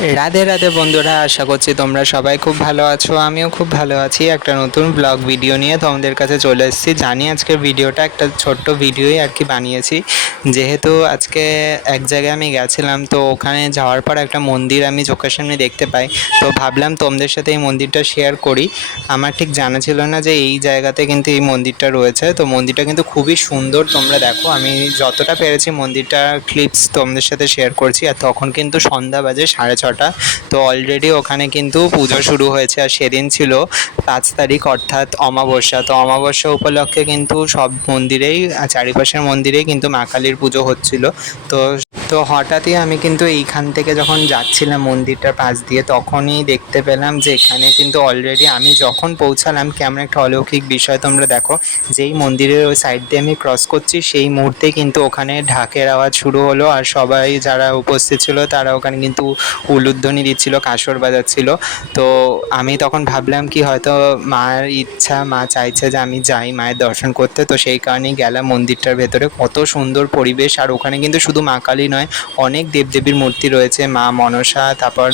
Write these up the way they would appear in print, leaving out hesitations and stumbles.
রাধে রাধে বন্ধুরা, আশা করছি তোমরা সবাই খুব ভালো আছো। আমিও খুব ভালো আছি। একটা নতুন ব্লগ ভিডিও নিয়ে তোমাদের কাছে চলে এসেছি। জানি আজকের ভিডিওটা একটা ছোট্ট ভিডিওই আর কি বানিয়েছি, যেহেতু আজকে এক জায়গায় আমি গেছিলাম, তো ওখানে যাওয়ার পর একটা মন্দির আমি চোখের সামনে দেখতে পাই। তো ভাবলাম তোমাদের সাথে এই মন্দিরটা শেয়ার করি। আমার ঠিক জানা ছিল না যে এই জায়গাতে কিন্তু এই মন্দিরটা রয়েছে। তো মন্দিরটা কিন্তু খুবই সুন্দর, তোমরা দেখো। আমি যতটা পেরেছি মন্দিরটার ক্লিপস তোমাদের সাথে শেয়ার করছি। আর তখন কিন্তু সন্ধ্যা বাজে 6:30। তো অলরেডি ওখানে কিন্তু পুজো শুরু হয়েছে। আর সেদিন ছিল 5 তারিখ, অর্থাৎ অমাবস্যা। তো অমাবস্যা উপলক্ষে কিন্তু সব মন্দিরেই, চারিপাশের মন্দিরেই কিন্তু মা কালীর পুজো হচ্ছিল। তো তো হঠাৎই আমি কিন্তু এইখান থেকে যখন যাচ্ছিলাম মন্দিরটার পাশ দিয়ে, তখনই দেখতে পেলাম যে এখানে কিন্তু অলরেডি আমি যখন পৌঁছালাম, কেমন একটা অলৌকিক বিষয় তোমরা দেখো। যেই মন্দিরের ওই সাইড দিয়ে আমি ক্রস করছি, সেই মুহূর্তে কিন্তু ওখানে ঢাকের আওয়াজ শুরু হলো। আর সবাই যারা উপস্থিত ছিল তারা ওখানে কিন্তু উলুধ্বনি দিচ্ছিল, কাসর বাজাচ্ছিল। তো আমি তখন ভাবলাম কি হয়তো মার ইচ্ছা, মা চাইছে যে আমি যাই মায়ের দর্শন করতে। তো সেই কারণেই গেলাম মন্দিরটার ভেতরে। কত সুন্দর পরিবেশ। আর ওখানে কিন্তু শুধু মা কালী নয়, অনেক দেবদেবীর মূর্তি রয়েছে। মা মনসা, তারপর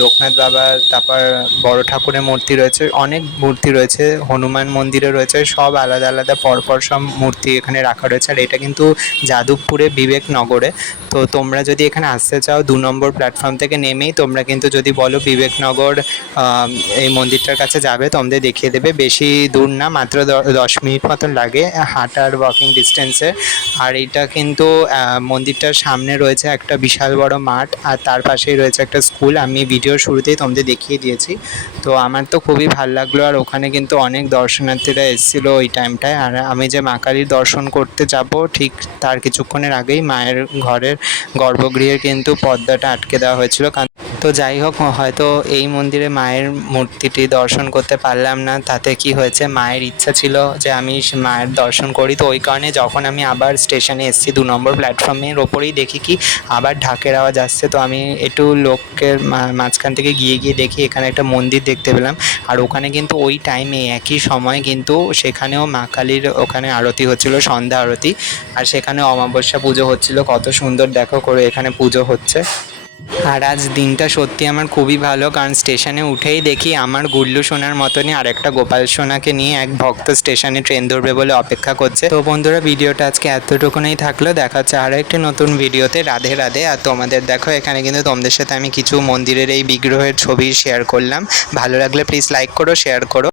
লোকনাথ বাবা, তারপর বড় ঠাকুরের মূর্তি রয়েছে, অনেক মূর্তি রয়েছে। হনুমান মন্দিরে রয়েছে, সব আলাদা আলাদা পরপর সব মূর্তি এখানে রাখা রয়েছে। আর এটা কিন্তু যাদবপুরে বিবেকনগরে। তো তোমরা যদি এখানে আসতে চাও, 2 নম্বর প্ল্যাটফর্ম থেকে নেমেই তোমরা কিন্তু যদি বলো বিবেকনগর এই মন্দিরটার কাছে যাবে, তোমাদের দেখিয়ে দেবে। বেশি দূর না, মাত্র 10 মিনিট মতন লাগে হাঁটার, ওয়াকিং ডিস্টেন্সে। আর এইটা কিন্তু মন্দিরটার সামনে রয়েছে একটা বিশাল বড় মাঠ, আর তার পাশেই রয়েছে একটা স্কুল। আমি ভিডিওর শুরুতেই তোমাদের দেখিয়ে দিয়েছি। তো আমার তো খুবই ভালো লাগলো। আর ওখানে কিন্তু অনেক দর্শনার্থীরা এসেছিলো ওই টাইমটায়। আর আমি যে মা কালীর দর্শন করতে যাব, ঠিক তার কিছুক্ষণের আগেই মায়ের ঘরের গর্ভগৃহের কিন্তু পর্দাটা আটকে দেওয়া হয়েছিল। তো যাই হোক, হয়তো এই মন্দিরে মায়ের মূর্তিটি দর্শন করতে পারলাম না। তাতে কি হয়েছে, মায়ের ইচ্ছা ছিল যে আমি মায়ের দর্শন করি। তো ওই কারণে যখন আমি আবার স্টেশনে এসেছি, 2 নম্বর প্ল্যাটফর্মের ওপরেই দেখি কি আবার ঢাকের আওয়াজ আসছে। তো আমি একটু লোকের মাঝখান থেকে গিয়ে দেখি এখানে একটা মন্দির দেখতে পেলাম। আর ওখানে কিন্তু ওই টাইমে একই সময় কিন্তু সেখানেও মা কালীর ওখানে আরতি হচ্ছিল, সন্ধ্যা আরতি। আর সেখানে অমাবস্যা পুজো হচ্ছিল। কত সুন্দর দেখো করে এখানে পুজো হচ্ছে। আর আজ দিনটা সত্যি আমার খুবই ভালো, কারণ স্টেশনে উঠেই দেখি আমার গুল্লু সোনার মতনই আরেকটা গোপাল সোনাকে নিয়ে এক ভক্ত স্টেশনে ট্রেন ধরবে বলে অপেক্ষা করছে। তো বন্ধুরা, ভিডিওটা আজকে এতটুকুনই থাকলো। দেখা হচ্ছে আরও একটি নতুন ভিডিওতে। রাধে রাধে। আর তোমাদের দেখো এখানে কিন্তু তোমাদের সাথে আমি কিছু মন্দিরের এই বিগ্রহের ছবি শেয়ার করলাম। ভালো লাগলে প্লিজ লাইক করো, শেয়ার করো।